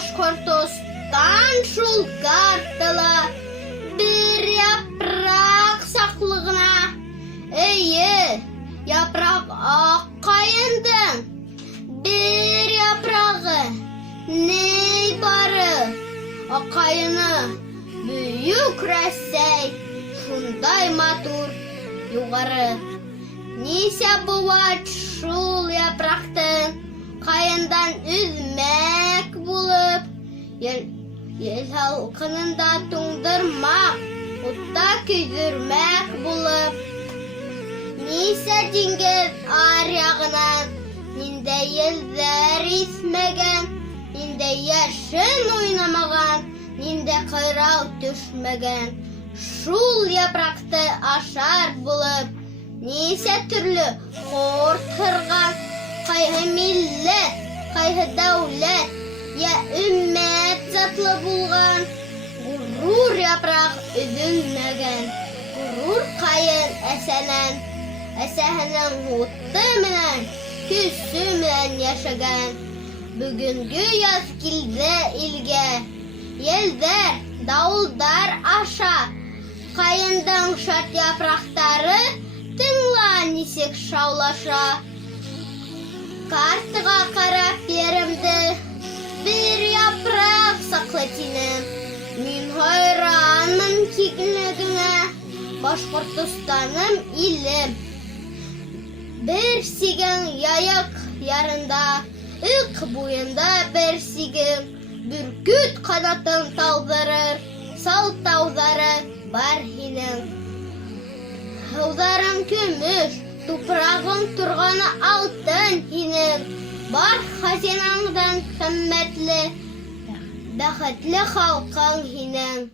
Башкортостан шул картала бер япрак саклыгына. Эйе, япрак аккайындың бер япрагы ней бары. Аккайыны Бүйүк Рәсәй шундай матур югары. Нисә булат шул япракты кайындан үзмәк булып, ел халкынында туңдырмак, утта көйдермәк булып. Нисә диңгез арягынан, нинде елдәр исмәгән, нинде яшен уйнамаган, нинде кырау төшмәгән. Шул япракты ашар булып, нисә төрле корт кырган, кайһы милләт, кайһы дәүләт, я өммәт затлы булган. Горур япрак өҙөлмәгән, горур кайын әсәнән, әсәһенең уты менән, көсө менән яшәгән. Бүгенге яз килде илгә, елдәр, дауылдар аша, кайындың шат япрактары тыңла нисек шаулаша. Картыга карап еремде, бер япрак саклы тинем. Мин хайранмын киңлегеңә, Башкортостаным илем. Бер сигең яяк ярында, ык буенда бер сигең, бүркүт канатын талдырыр, сал тауҙары бар һинең. Һыуҙарың көмөш, тупрағың торғаны алтын һинең. Бар хазинаңдан ҡиммәтле, бәхетле халҡың һинең.